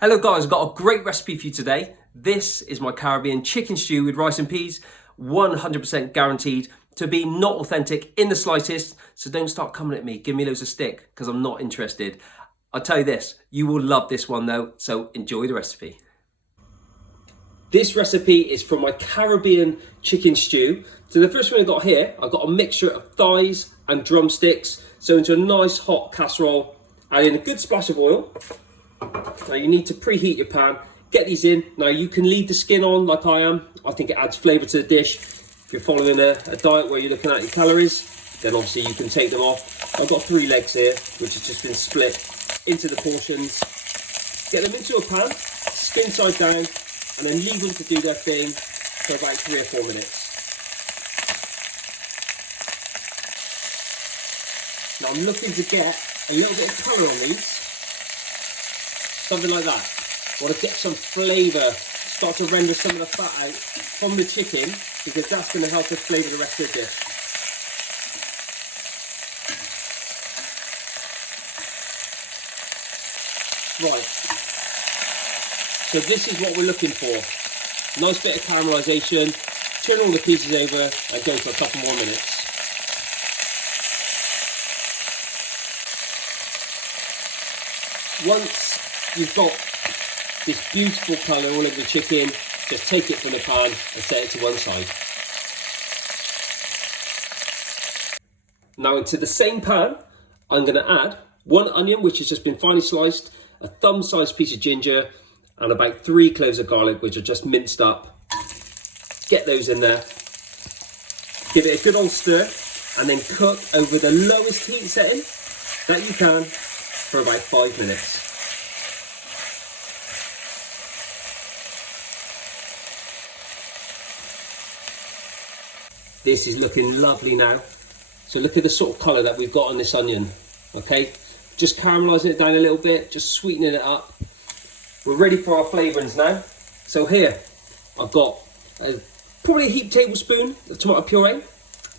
Hello guys, I've got a great recipe for you today. This is my Caribbean chicken stew with rice and peas, 100% guaranteed to be not authentic in the slightest. So don't start coming at me, give me loads of stick, because I'm not interested. I'll tell you this, you will love this one though, so enjoy the recipe. This recipe is from my Caribbean chicken stew. So the first one I got here, I've got a mixture of thighs and drumsticks. So into a nice hot casserole, add in a good splash of oil. Now you need to preheat your pan, get these in. Now you can leave the skin on like I am. I think it adds flavour to the dish. If you're following a diet where you're looking at your calories, then obviously you can take them off. I've got 3 legs here, which has just been split into the portions. Get them into a pan, spin side down, and then leave them to do their thing for about 3 or 4 minutes. Now I'm looking to get a little bit of colour on these. Something like that. I want to get some flavour, start to render some of the fat out from the chicken, because that's going to help us flavour the rest of the dish. Right, so this is what we're looking for. Nice bit of caramelisation, turn all the pieces over and go for a couple more minutes. Once you've got this beautiful colour all over the chicken, just take it from the pan and set it to one side. Now into the same pan, I'm going to add 1 onion which has just been finely sliced, a thumb-sized piece of ginger, and about 3 cloves of garlic which are just minced up. Get those in there. Give it a good old stir and then cook over the lowest heat setting that you can for about 5 minutes. This is looking lovely now. So look at the sort of colour that we've got on this onion, okay? Just caramelising it down a little bit, just sweetening it up. We're ready for our flavourings now. So here, I've got probably a heaped tablespoon of tomato puree, a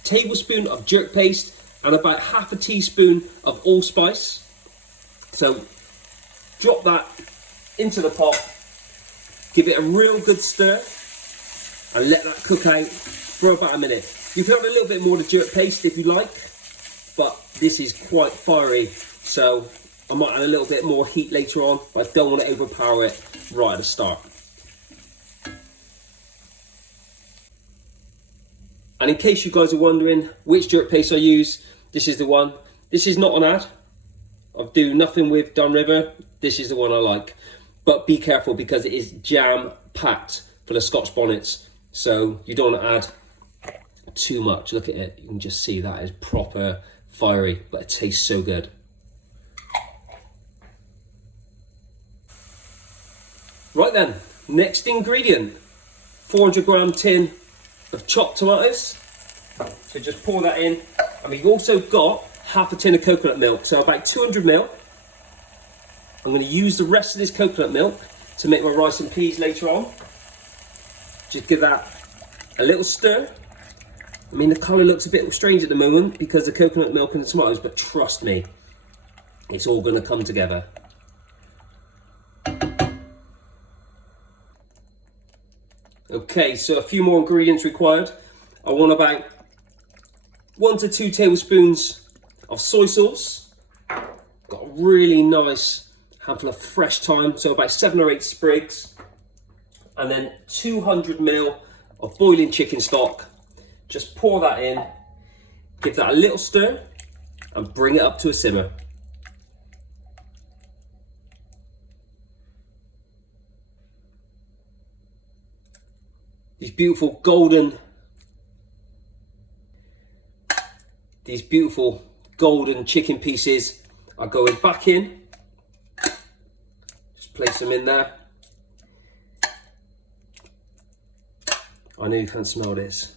tablespoon of jerk paste, and about half a teaspoon of allspice. So drop that into the pot, give it a real good stir, and let that cook out for about a minute. You can add a little bit more to jerk paste if you like, but this is quite fiery, so I might add a little bit more heat later on, but I don't want to overpower it right at the start. And in case you guys are wondering which jerk paste I use, this is the one. This is not an ad. I do nothing with Dun River. This is the one I like. But be careful because it is jam-packed for the Scotch bonnets. So you don't want to add too much. Look at it. You can just see that is proper fiery, but it tastes so good. Right then, next ingredient. 400 gram tin of chopped tomatoes. So just pour that in. And we've also got half a tin of coconut milk, so about 200 ml. I'm going to use the rest of this coconut milk to make my rice and peas later on. Just give that a little stir. I mean, the colour looks a bit strange at the moment because of the coconut milk and the tomatoes, but trust me, it's all going to come together. Okay, so a few more ingredients required. I want about 1 to 2 tablespoons of soy sauce. Got a really nice handful of fresh thyme, so about 7 or 8 sprigs, and then 200 ml of boiling chicken stock. Just pour that in, give that a little stir, and bring it up to a simmer. These beautiful golden chicken pieces are going back in. Just place them in there. I know you can't smell this,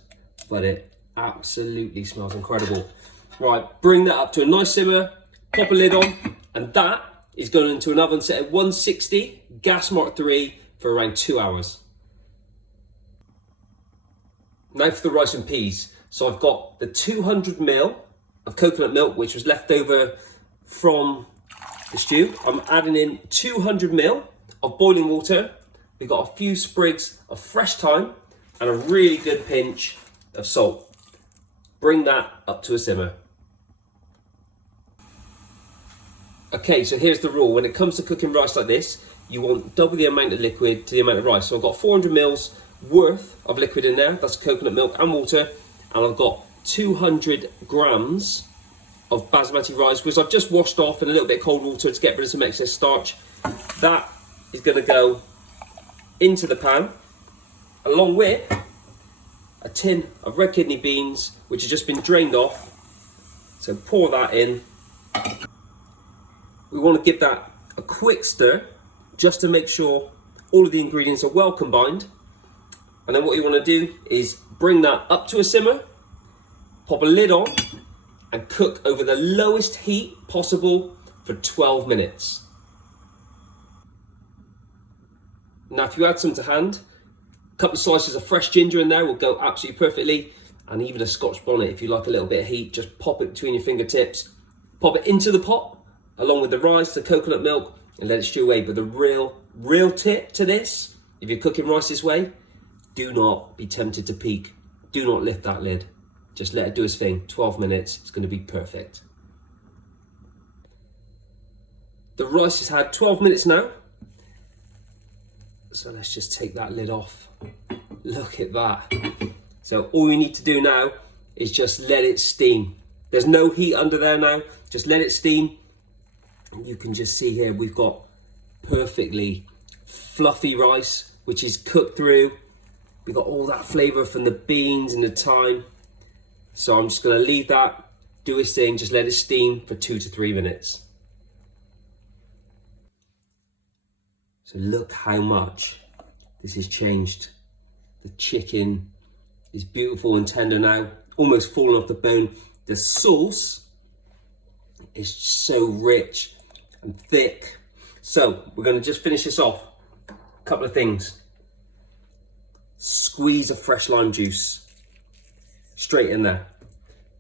but it absolutely smells incredible. Right, bring that up to a nice simmer, pop a lid on, and that is going into an oven set at 160, gas mark 3 for around 2 hours. Now for the rice and peas. So I've got the 200 ml of coconut milk, which was left over from the stew. I'm adding in 200 ml of boiling water. We've got a few sprigs of fresh thyme and a really good pinch of salt. Bring that up to a simmer. Okay, so here's the rule. When it comes to cooking rice like this, you want double the amount of liquid to the amount of rice. So I've got 400 mils worth of liquid in there. That's coconut milk and water. And I've got 200 grams of basmati rice, which I've just washed off in a little bit of cold water to get rid of some excess starch. That is going to go into the pan, along with a tin of red kidney beans, which has just been drained off. So pour that in. We want to give that a quick stir, just to make sure all of the ingredients are well combined. And then what you want to do is bring that up to a simmer, pop a lid on, and cook over the lowest heat possible for 12 minutes. Now, if you add some to hand, a couple of slices of fresh ginger in there will go absolutely perfectly, and even a Scotch bonnet if you like a little bit of heat. Just pop it between your fingertips, pop it into the pot, along with the rice, the coconut milk, and let it stew away. But the real tip to this, if you're cooking rice this way, do not be tempted to peek. Do not lift that lid. Just let it do its thing. 12 minutes, it's going to be perfect. The rice has had 12 minutes now. So let's just take that lid off. Look at that. So all you need to do now is just let it steam. There's no heat under there now. Just let it steam. And you can just see here, we've got perfectly fluffy rice, which is cooked through. We've got all that flavour from the beans and the thyme. So I'm just going to leave that do its thing. Just let it steam for 2 to 3 minutes. So look how much this has changed. The chicken is beautiful and tender now, almost falling off the bone. The sauce is so rich and thick. So we're going to just finish this off. A couple of things. Squeeze of fresh lime juice straight in there.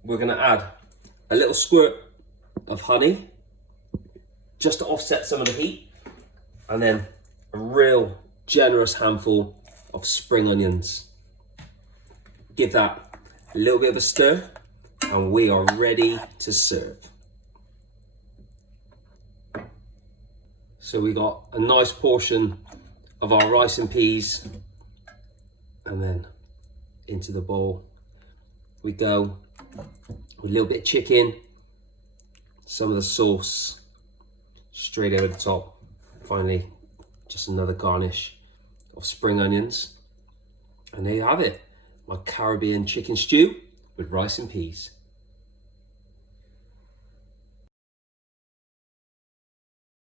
We're going to add a little squirt of honey just to offset some of the heat, and then a real generous handful of spring onions. Give that a little bit of a stir and we are ready to serve. So we got a nice portion of our rice and peas, and then into the bowl we go with a little bit of chicken, some of the sauce straight over the top. Finally, just another garnish of spring onions. And there you have it, my Caribbean chicken stew with rice and peas.